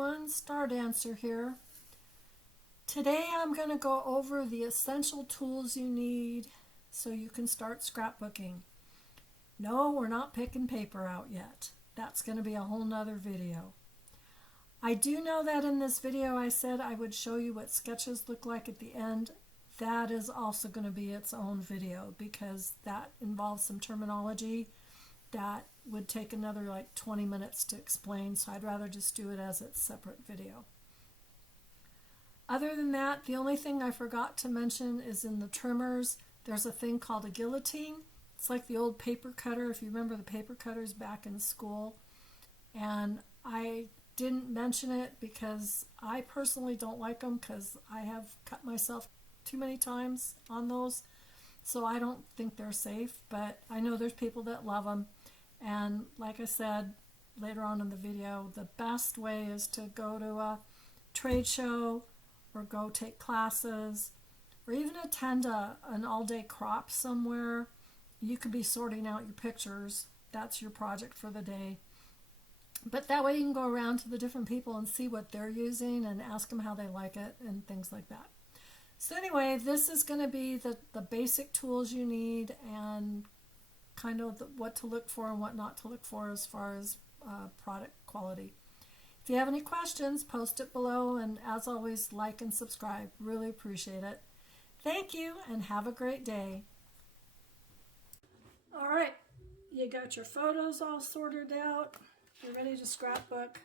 everyone, Star Dancer here. Today I'm going to go over the essential tools you need so you can start scrapbooking. No, we're not picking paper out yet. That's going to be a whole nother video. I do know that in this video I said I would show you what sketches look like at the end. That is also going to be its own video because that involves some terminology that would take another like 20 minutes to explain, so I'd rather just do it as its separate video. Other than that, the only thing I forgot to mention is in the trimmers, there's a thing called a guillotine. It's like the old paper cutter, if you remember the paper cutters back in school. And I didn't mention it because I personally don't like them because I have cut myself too many times on those. So I don't think they're safe, but I know there's people that love them. And like I said later on in the video, the best way is to go to a trade show or go take classes or even attend an all-day crop somewhere. You could be sorting out your pictures. That's your project for the day. But that way you can go around to the different people and see what they're using and ask them how they like it and things like that. So anyway, this is going to be the basic tools you need and kind of what to look for and what not to look for as far as product quality. If you have any questions, post it below, and as always, like and subscribe. Really appreciate it. Thank you and have a great day. All right, you got your photos all sorted out. You're ready to scrapbook.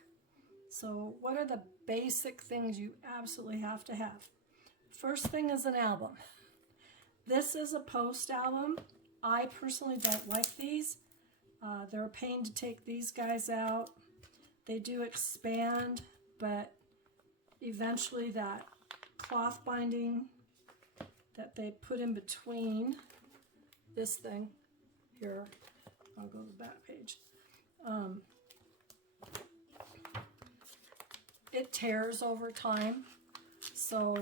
So what are the basic things you absolutely have to have? First thing is an album. This is a post album. I personally don't like these. They're a pain to take these guys out. They do expand, but eventually that cloth binding that they put in between this thing here, I'll go to the back page, it tears over time. So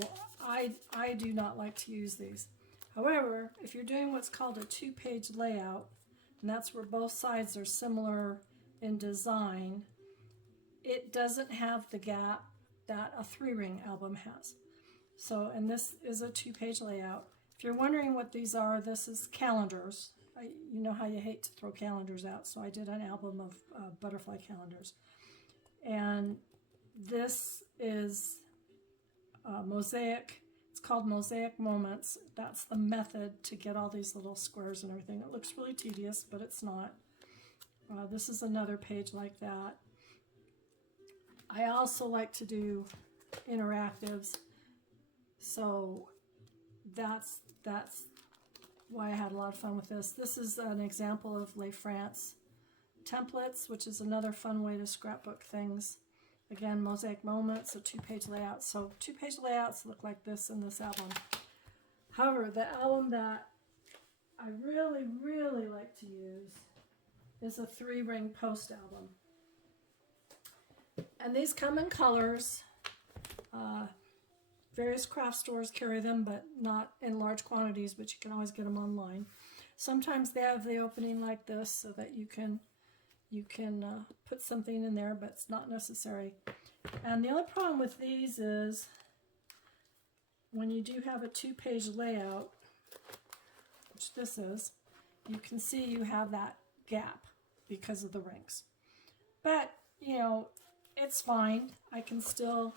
I do not like to use these. However, if you're doing what's called a two-page layout, and that's where both sides are similar in design, it doesn't have the gap that a three-ring album has. So, and this is a two-page layout. If you're wondering what these are, this is calendars. You know how you hate to throw calendars out, so I did an album of butterfly calendars. And this is mosaic. It's called Mosaic Moments. That's the method to get all these little squares and everything. It looks really tedious, but it's not. This is another page like that. I also like to do interactives, so that's why I had a lot of fun with this. This is an example of Le France templates, which is another fun way to scrapbook things. Again, Mosaic Moments, a two-page layout. So two-page layouts look like this in this album. However, the album that I really, really like to use is a three-ring post album. And these come in colors. Various craft stores carry them, but not in large quantities, but you can always get them online. Sometimes they have the opening like this so that you can put something in there, but it's not necessary. And the only problem with these is when you do have a two-page layout, which this is, you can see you have that gap because of the rings. But, you know, it's fine. I can still,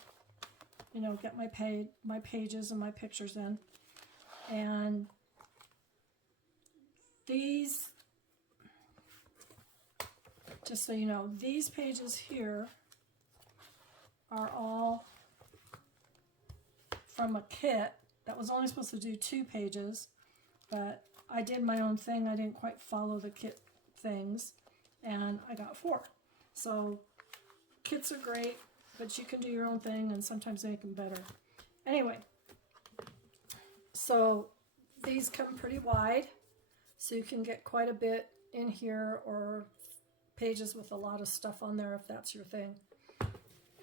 you know, get my pages and my pictures in. And these, just so you know, these pages here are all from a kit that was only supposed to do 2 pages, but I did my own thing. I didn't quite follow the kit things, and I got 4. So kits are great, but you can do your own thing and sometimes make them better. Anyway, so these come pretty wide, so you can get quite a bit in here, or pages with a lot of stuff on there if that's your thing.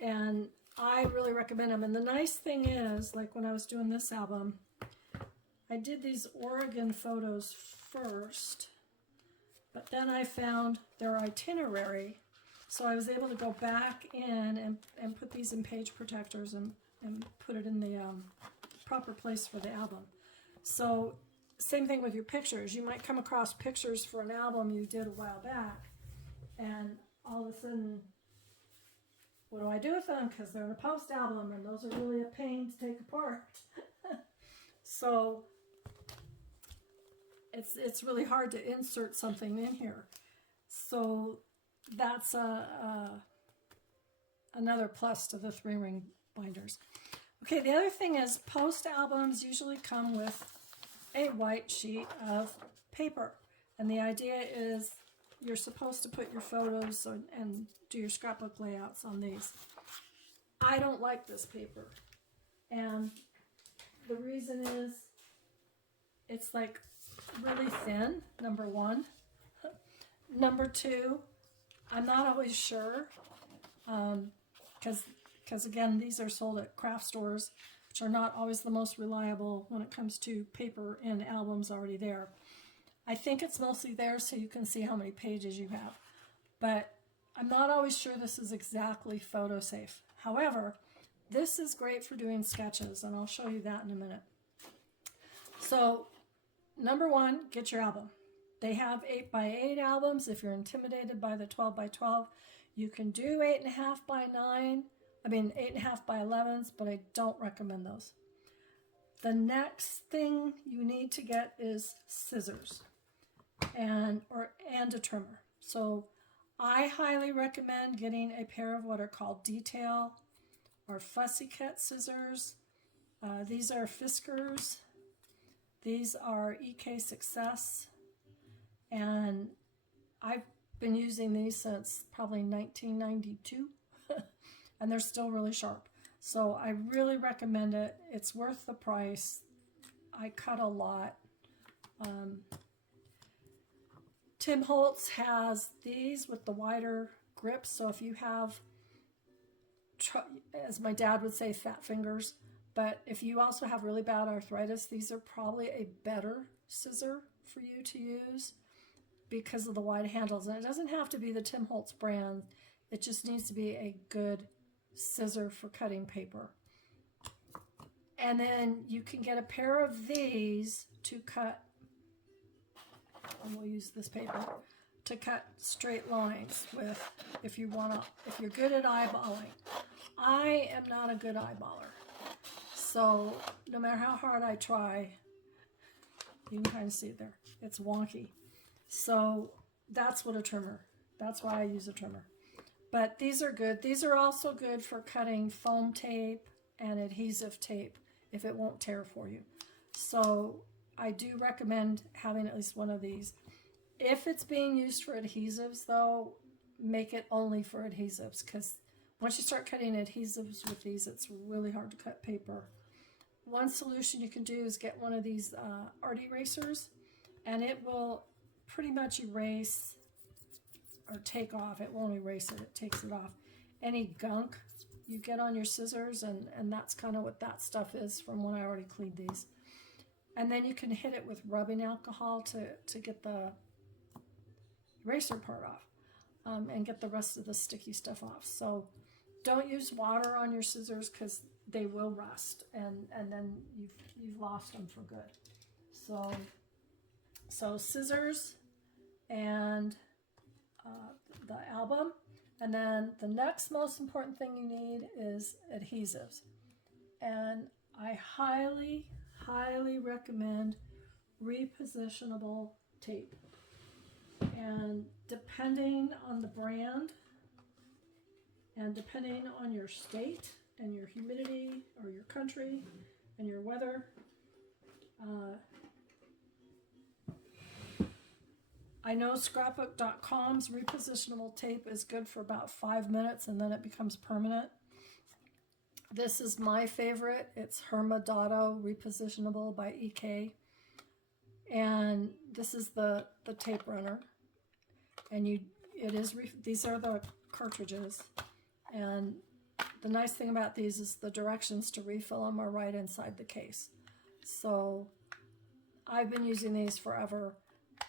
And I really recommend them. And the nice thing is, like when I was doing this album, I did these Oregon photos first, but then I found their itinerary So I was able to go back in and put these in page protectors and put it in the proper place for the album. So same thing with your pictures. You might come across pictures for an album you did a while back, and all of a sudden, what do I do with them? Because they're in a post album, and those are really a pain to take apart. So it's really hard to insert something in here. So that's another plus to the 3-ring binders. Okay, the other thing is post albums usually come with a white sheet of paper. And the idea is you're supposed to put your photos and do your scrapbook layouts on these. I don't like this paper. And the reason is it's like really thin, number one. Number two, I'm not always sure, because again, these are sold at craft stores, which are not always the most reliable when it comes to paper in albums already there. I think it's mostly there so you can see how many pages you have, but I'm not always sure this is exactly photo safe. However, this is great for doing sketches, and I'll show you that in a minute. So, number one, get your album. They have 8x8 albums. If you're intimidated by the 12x12, you can do 8.5x9. 8.5x11s, but I don't recommend those. The next thing you need to get is scissors and a trimmer. So I highly recommend getting a pair of what are called detail or fussy cut scissors. These are Fiskars. These are EK Success. And I've been using these since probably 1992. And they're still really sharp. So I really recommend it. It's worth the price. I cut a lot. Tim Holtz has these with the wider grips. So if you have, as my dad would say, fat fingers, but if you also have really bad arthritis, these are probably a better scissor for you to use because of the wide handles. And it doesn't have to be the Tim Holtz brand. It just needs to be a good scissor for cutting paper. And then you can get a pair of these to cut, and we'll use this paper, to cut straight lines with if you're good at eyeballing. I am not a good eyeballer. So no matter how hard I try, you can kind of see it there. It's wonky. So that's why I use a trimmer. But these are good. These are also good for cutting foam tape and adhesive tape if it won't tear for you. So I do recommend having at least one of these. If it's being used for adhesives though, make it only for adhesives, because once you start cutting adhesives with these, it's really hard to cut paper. One solution you can do is get one of these art erasers, and it will pretty much erase or take off. It won't erase it, it takes it off. Any gunk you get on your scissors, and that's kind of what that stuff is from when I already cleaned these. And then you can hit it with rubbing alcohol to get the eraser part off and get the rest of the sticky stuff off. So don't use water on your scissors because they will rust, and then you've lost them for good. So scissors and the album, and then the next most important thing you need is adhesives. And I highly recommend repositionable tape. And depending on the brand and depending on your state and your humidity or your country and your weather, I know scrapbook.com's repositionable tape is good for about 5 minutes and then it becomes permanent. This is my favorite. It's Hermodotto Repositionable by EK. And this is the tape runner. And these are the cartridges. And the nice thing about these is the directions to refill them are right inside the case. So I've been using these forever.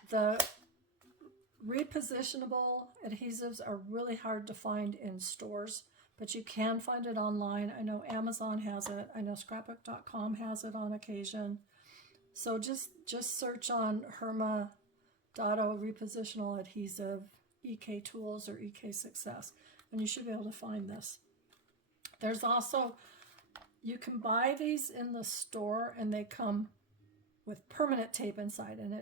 The Repositionable adhesives are really hard to find in stores, but you can find it online. I know Amazon has it. I know Scrapbook.com has it on occasion. So just search on Herma Dotto Repositional Adhesive EK Tools or EK Success, and you should be able to find this. There's also, you can buy these in the store and they come with permanent tape inside, and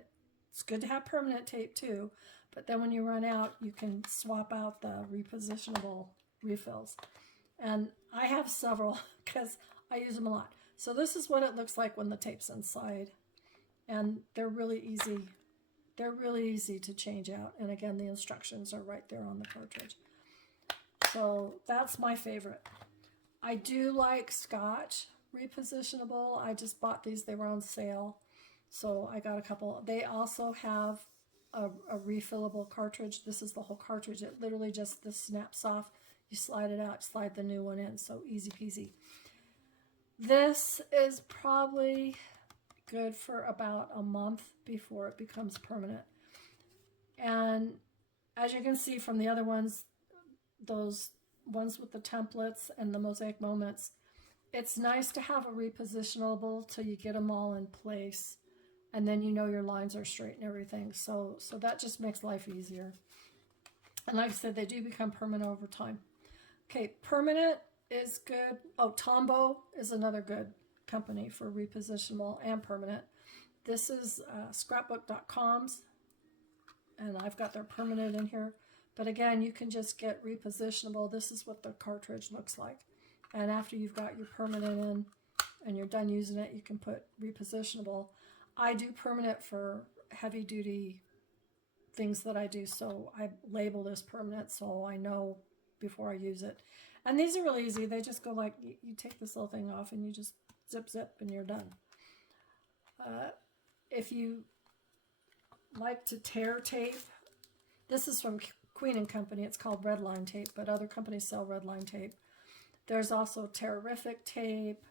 it's good to have permanent tape too, but then when you run out, you can swap out the repositionable refills. And I have several because I use them a lot. So this is what it looks like when the tape's inside, and they're really easy. They're really easy to change out, and again, the instructions are right there on the cartridge. So that's my favorite. I do like Scotch repositionable. I just bought these, they were on sale, so I got a couple. They also have a refillable cartridge. This is the whole cartridge. It literally just, this snaps off. You slide it out, slide the new one in, so easy peasy. This is probably good for about a month before it becomes permanent. And as you can see from the other ones, those ones with the templates and the mosaic moments, it's nice to have a repositionable till you get them all in place, and then you know your lines are straight and everything. So that just makes life easier. And like I said, they do become permanent over time. Okay, permanent is good. Oh, Tombow is another good company for repositionable and permanent. This is Scrapbook.com's, and I've got their permanent in here. But again, you can just get repositionable. This is what the cartridge looks like. And after you've got your permanent in and you're done using it, you can put repositionable. I do permanent for heavy duty things that I do, so I label this permanent so I know before I use it. And these are really easy. They just go like, you take this little thing off and you just zip, zip, and you're done. If you like to tear tape, this is from Queen & Company. It's called Redline tape, but other companies sell Redline tape. There's also Terrific tape.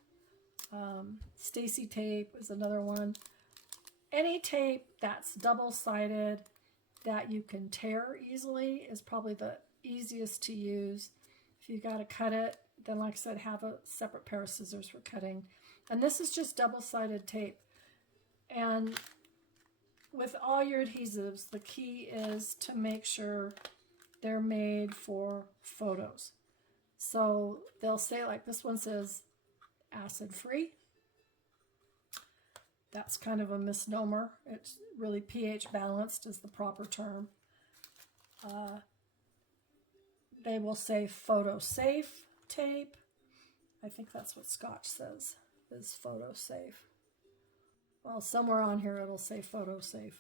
Stacy tape is another one. Any tape that's double-sided that you can tear easily is probably the easiest to use. If you got to cut it, then like I said, have a separate pair of scissors for cutting. And this is just double-sided tape. And with all your adhesives, the key is to make sure they're made for photos. So they'll say, like this one says acid-free. That's kind of a misnomer. It's really pH balanced is the proper term. They will say photo safe tape. I think that's what Scotch says, is photo safe. Well, somewhere on here it'll say photo safe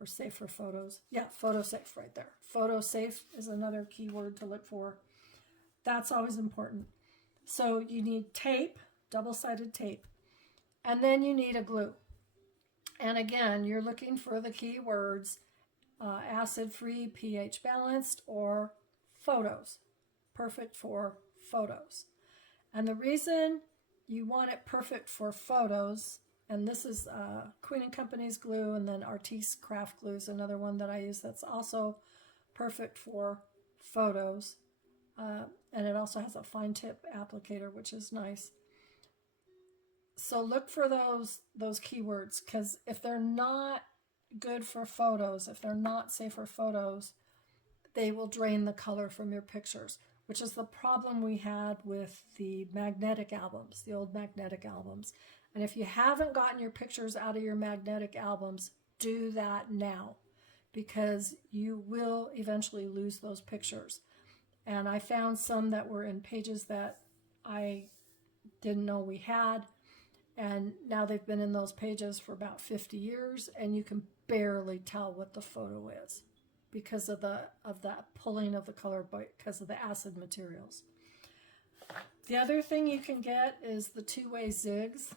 or safe for photos. Yeah, photo safe right there. Photo safe is another keyword to look for. That's always important. So you need tape, double-sided tape, and then you need a glue. And again, you're looking for the keywords acid-free, pH balanced, or photos. Perfect for photos. And the reason you want it perfect for photos, and this is Queen & Company's glue, and then Artiste Craft Glue is another one that I use that's also perfect for photos. And it also has a fine tip applicator, which is nice. So look for those keywords, because if they're not good for photos, if they're not safe for photos, they will drain the color from your pictures, which is the problem we had with the magnetic albums, the old magnetic albums. And if you haven't gotten your pictures out of your magnetic albums, do that now, because you will eventually lose those pictures. And I found some that were in pages that I didn't know we had, and now they've been in those pages for about 50 years, and you can barely tell what the photo is because of that pulling of the color because of the acid materials. The other thing you can get is the two-way zigs,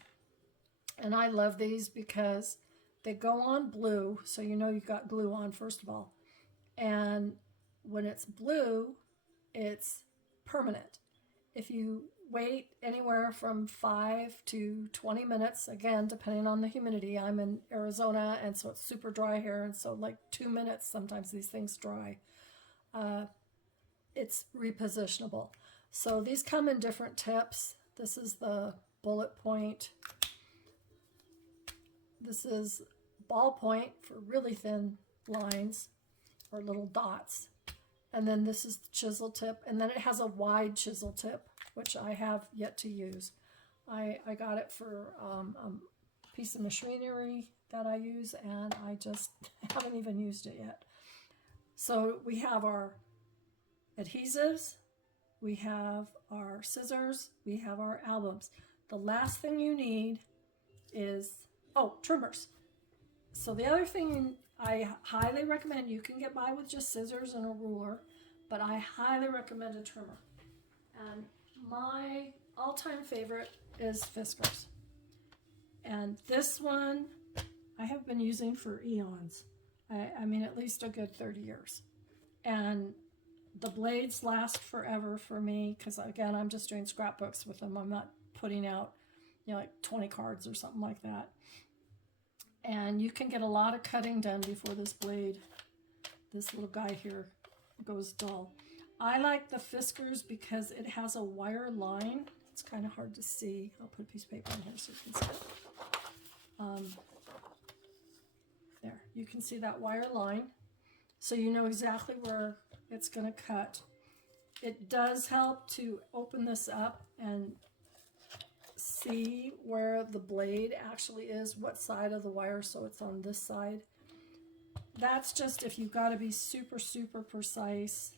and I love these because they go on blue, so you know you've got glue on first of all, and when it's blue, it's permanent. if you wait anywhere from 5 to 20 minutes, again, depending on the humidity. I'm in Arizona, and so it's super dry here, and so like 2 minutes, sometimes these things dry. It's repositionable. So these come in different tips. This is the bullet point. This is ballpoint for really thin lines or little dots. And then this is the chisel tip, and then it has a wide chisel tip, which I have yet to use. I got it for a piece of machinery that I use, and I just haven't even used it yet. So we have our adhesives, we have our scissors, we have our albums. The last thing you need is, trimmers. So the other thing I highly recommend, you can get by with just scissors and a ruler, but I highly recommend a trimmer. And my all-time favorite is Fiskars. And this one I have been using for eons. I mean, at least a good 30 years. And the blades last forever for me, because again, I'm just doing scrapbooks with them. I'm not putting out, like 20 cards or something like that. And you can get a lot of cutting done before this blade, this little guy here, goes dull. I like the Fiskars because it has a wire line. It's kind of hard to see. I'll put a piece of paper in here so you can see it. There, you can see that wire line. So you know exactly where it's going to cut. It does help to open this up and see where the blade actually is, what side of the wire, so it's on this side. That's just if you've got to be super, super precise.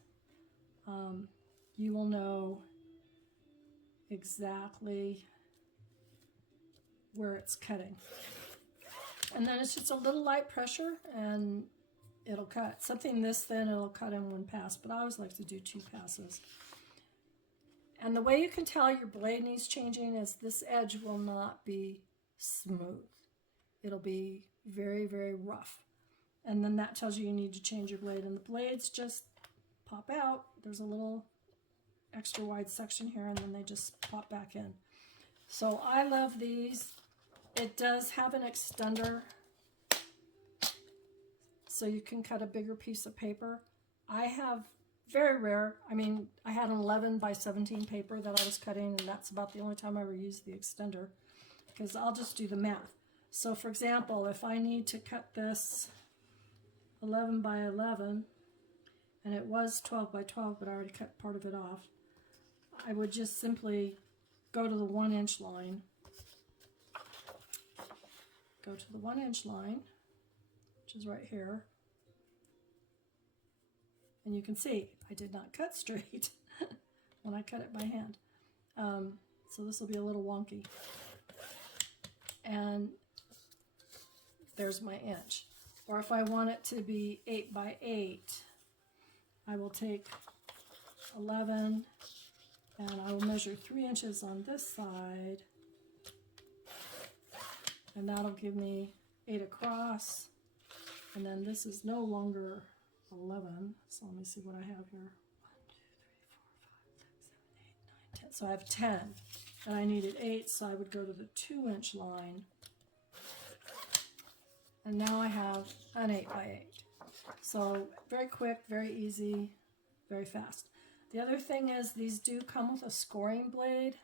You will know exactly where it's cutting. And then it's just a little light pressure and it'll cut. Something this thin, it'll cut in one pass, but I always like to do 2 passes. And the way you can tell your blade needs changing is this edge will not be smooth. It'll be very, very rough. And then that tells you need to change your blade. And the blades just pop out. There's a little extra wide section here, and then they just pop back in. So I love these. It does have an extender, so you can cut a bigger piece of paper. I have very rare, I had an 11 by 17 paper that I was cutting, and that's about the only time I ever used the extender, because I'll just do the math. So for example, if I need to cut this 11 by 11, and it was 12 by 12, but I already cut part of it off, I would just simply go to the 1-inch line, which is right here. And you can see I did not cut straight when I cut it by hand. So this will be a little wonky. And there's my inch. Or if I want it to be 8 by 8, I will take 11 and I will measure 3 inches on this side. And that'll give me 8 across. And then this is no longer 11. So let me see what I have here. 1, 2, 3, 4, 5, 6, 7, 8, 9, 10. So I have 10. And I needed 8, so I would go to the 2-inch line. And now I have an 8 by 8. So very quick, very easy, very fast. The other thing is these do come with a scoring blade.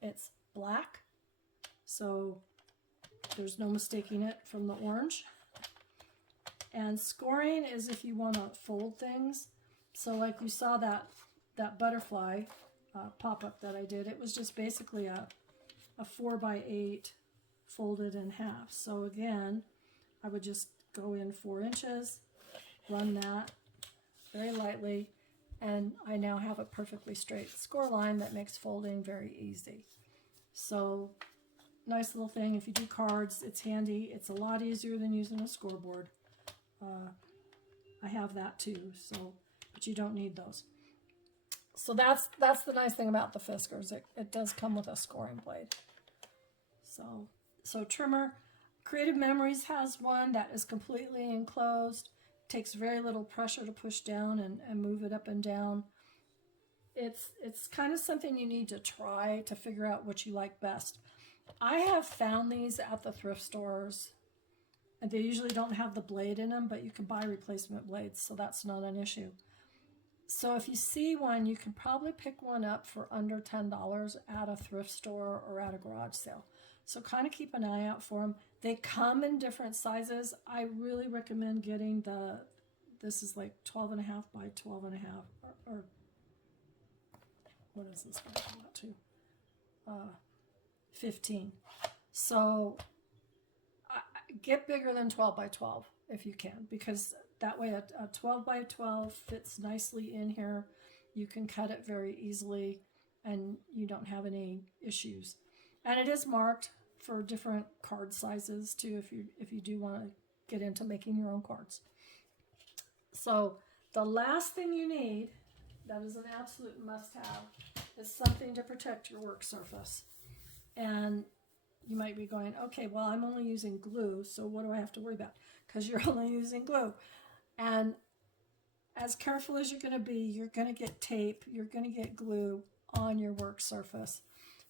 It's black, so there's no mistaking it from the orange. And scoring is if you want to fold things. So like you saw that butterfly pop-up that I did, it was just basically a 4 by 8 folded in half. So again, I would just go in 4 inches, run that very lightly, and I now have a perfectly straight score line that makes folding very easy. So nice little thing. If you do cards, it's handy. It's a lot easier than using a scoreboard. I have that too, so but you don't need those. So that's the nice thing about the Fiskars. It does come with a scoring blade. So trimmer. Creative Memories has one that is completely enclosed. Takes very little pressure to push down and move it up and down. it's kind of something you need to try to figure out what you like best. I have found these at the thrift stores, and they usually don't have the blade in them, but you can buy replacement blades, so that's not an issue. So if you see one, you can probably pick one up for under $10 at a thrift store or at a garage sale. So kind of keep an eye out for them. They come in different sizes. I really recommend getting this is like 12.5 by 12.5, or what is this one come out to? 15. So get bigger than 12 by 12 if you can, because that way a 12 by 12 fits nicely in here. You can cut it very easily and you don't have any issues. And it is marked for different card sizes too, if you do want to get into making your own cards. So the last thing you need, that is an absolute must-have, is something to protect your work surface. And you might be going, okay, well, I'm only using glue, so what do I have to worry about? Because you're only using glue. And as careful as you're going to be, you're going to get tape, you're going to get glue on your work surface.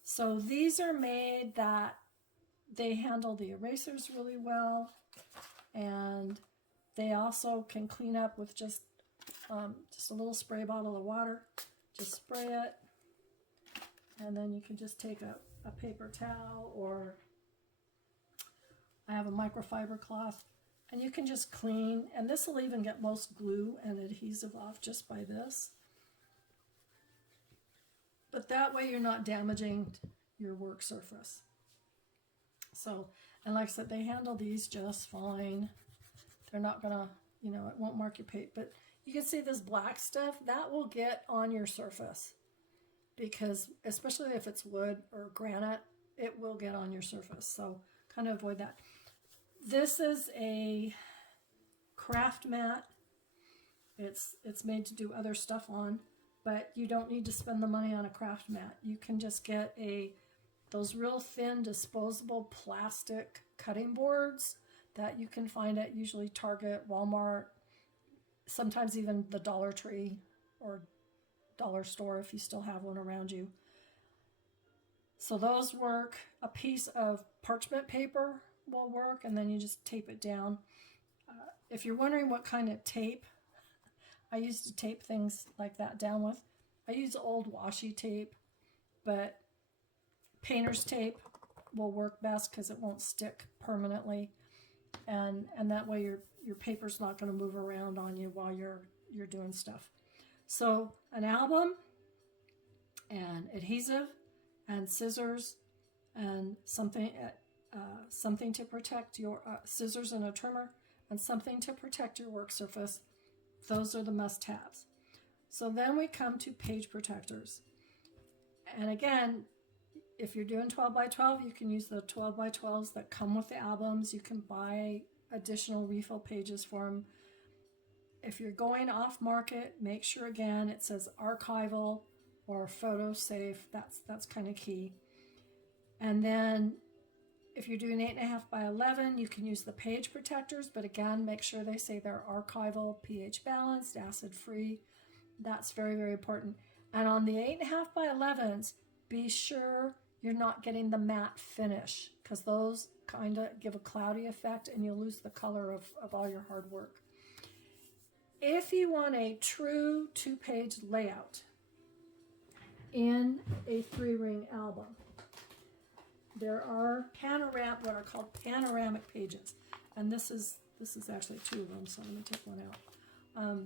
So these are made that they handle the erasers really well, and they also can clean up with just a little spray bottle of water. Just spray it, and then you can just take a paper towel, or I have a microfiber cloth, and you can just clean, and this will even get most glue and adhesive off just by this. But that way you're not damaging your work surface. So, and like I said, they handle these just fine. They're not gonna, it won't mark your paint, but you can see this black stuff, that will get on your surface, because especially if it's wood or granite, it will get on your surface. So kind of avoid that. This is a craft mat. It's made to do other stuff on, but you don't need to spend the money on a craft mat. You can just get those real thin disposable plastic cutting boards that you can find at usually Target, Walmart, sometimes even the Dollar Tree or dollar store if you still have one around you. So those work. A piece of parchment paper will work, and then you just tape it down. If you're wondering what kind of tape I used to tape things like that down with, I use old washi tape, but painter's tape will work best because it won't stick permanently, and that way your paper's not going to move around on you while you're doing stuff. So an album and adhesive and scissors and something to protect your scissors and a trimmer and something to protect your work surface. Those are the must-haves. So then we come to page protectors. And again, if you're doing 12 by 12, you can use the 12 by 12s that come with the albums. You can buy additional refill pages for them. If you're going off market, make sure again it says archival or photo safe. That's kind of key. And then if you're doing 8.5 by 11, you can use the page protectors, but again, make sure they say they're archival, pH balanced, acid free. That's very, very important. And on the 8.5 by 11s, be sure you're not getting the matte finish, because those kind of give a cloudy effect and you'll lose the color of all your hard work. If you want a true 2-page layout in a 3-ring album, there are what are called panoramic pages, and this is actually 2 of them, so I'm going to take one out.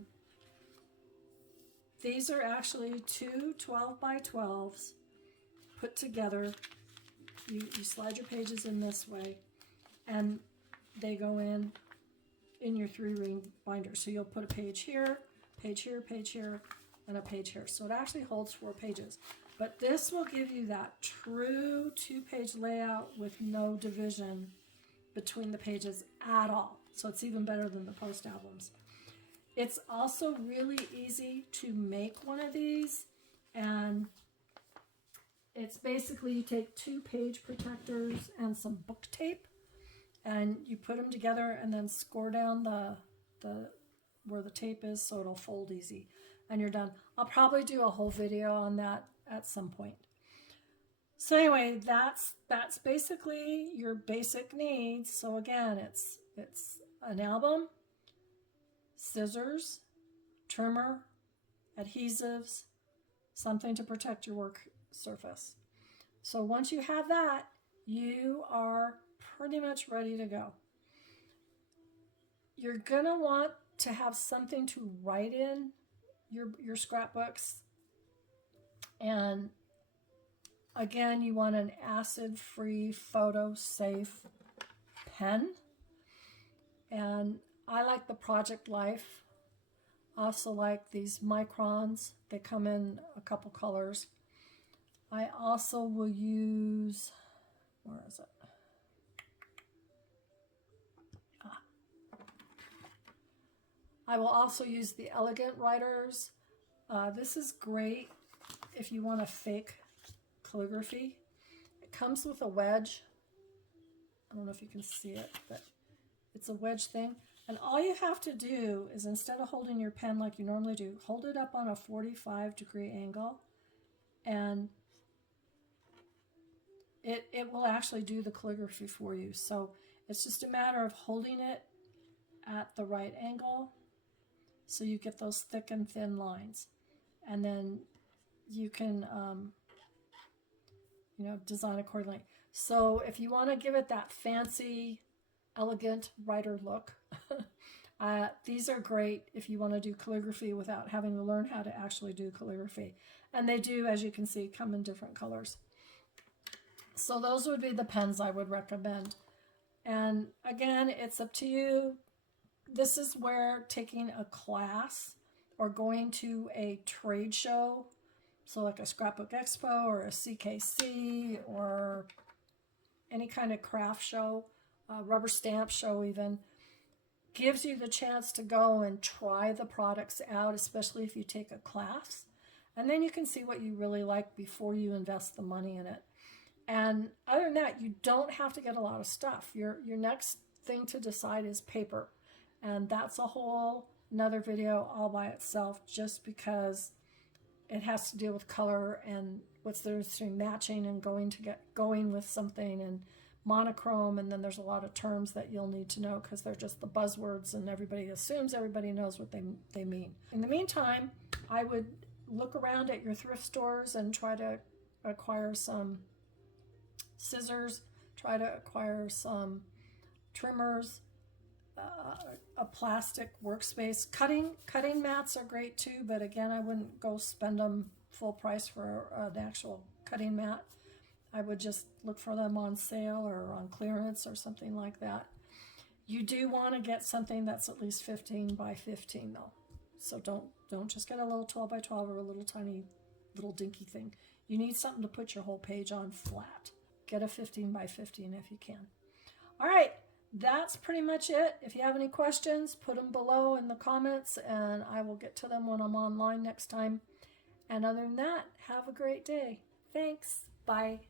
These are actually 2 12 by 12s put together. You slide your pages in this way, and they go in your 3-ring binder. So you'll put a page here, page here, page here, and a page here. So it actually holds 4 pages. But this will give you that true 2-page layout with no division between the pages at all. So it's even better than the post albums. It's also really easy to make one of these, and it's basically you take 2 page protectors and some book tape, and you put them together and then score down the where the tape is so it'll fold easy. and you're done. I'll probably do a whole video on that at some point. So anyway, that's basically your basic needs. So again, it's an album, scissors, trimmer, adhesives, something to protect your work surface. So once you have that, you are pretty much ready to go. You're gonna want to have something to write in your scrapbooks, and again, you want an acid-free, photo-safe pen. And I like the Project Life. I also like these microns. They come in a couple colors. I also will use, where is it? I will also use the Elegant Writers. This is great if you want to fake calligraphy. It comes with a wedge. I don't know if you can see it, but it's a wedge thing. And all you have to do is, instead of holding your pen like you normally do, hold it up on a 45-degree angle, and it will actually do the calligraphy for you. So it's just a matter of holding it at the right angle so you get those thick and thin lines. And then you can design accordingly. So if you want to give it that fancy, elegant writer look, these are great if you want to do calligraphy without having to learn how to actually do calligraphy. And they do, as you can see, come in different colors. So those would be the pens I would recommend. And again, it's up to you. This is where taking a class or going to a trade show, so like a Scrapbook Expo or a CKC or any kind of craft show, rubber stamp show even, gives you the chance to go and try the products out, especially if you take a class. And then you can see what you really like before you invest the money in it. And other than that, you don't have to get a lot of stuff. Your next thing to decide is paper. And that's a whole another video all by itself, just because it has to deal with color and what's the difference between matching and going with something, and monochrome. And then there's a lot of terms that you'll need to know because they're just the buzzwords and everybody assumes everybody knows what they mean. In the meantime, I would look around at your thrift stores and try to acquire some scissors, try to acquire some trimmers, a plastic workspace. Cutting mats are great too, but again, I wouldn't go spend them full price for an actual cutting mat. I would just look for them on sale or on clearance or something like that. You do want to get something that's at least 15 by 15 though. So don't just get a little 12 by 12 or a little tiny little dinky thing. You need something to put your whole page on flat. Get a 15 by 15 if you can. All right, that's pretty much it. If you have any questions, put them below in the comments and I will get to them when I'm online next time. And other than that, have a great day. Thanks. Bye.